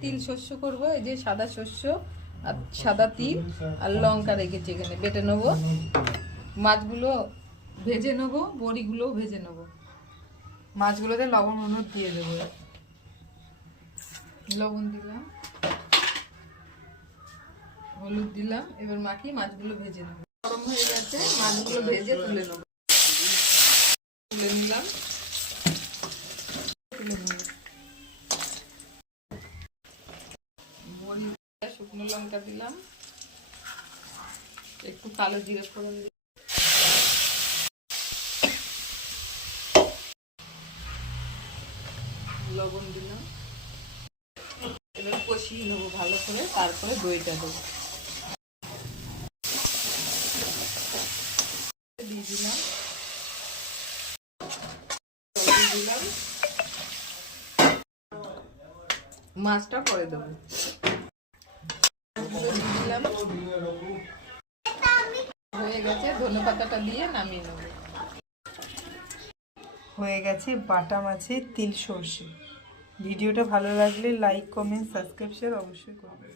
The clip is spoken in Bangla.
তিল শস্য করবো, এই যে সাদা শস্য আর সাদা তিল আর লঙ্কা রেখেছি এখানে, বেটে নেবো। মাছগুলো ভেজে নেবো, বড়িগুলোও ভেজে নেবো। মাছগুলোতে লবণ হলুদ দিয়ে দেবো। লবণ দিলাম, হলুদ দিলাম, এবার মাখিয়ে মাছগুলো ভেজে নেবো। গরম হয়ে গেছে, মাছগুলো ভেজে তুলে নেবো। তুলে নিলাম, তুলে নেবো। বড়ি, শুকনো লঙ্কা দিলাম, একটু কালো জিরে ফোড়ন দিলাম, লবণ দিলাম। এবার কষিয়ে নেবো ভালো করে, তারপরে দইটা দেবো। দিয়ে দিলাম, দিলাম, মাছটা পরে দেবো। দিলাম, হয়ে গেছে, ধনেপাতাটা দিয়ে নামিয়ে নেবো। হয়ে গেছে বাটা মাছের তিল সর্ষে। ভিডিওটা ভালো লাগলে লাইক, কমেন্ট, সাবস্ক্রাইব, শেয়ার অবশ্যই করবেন।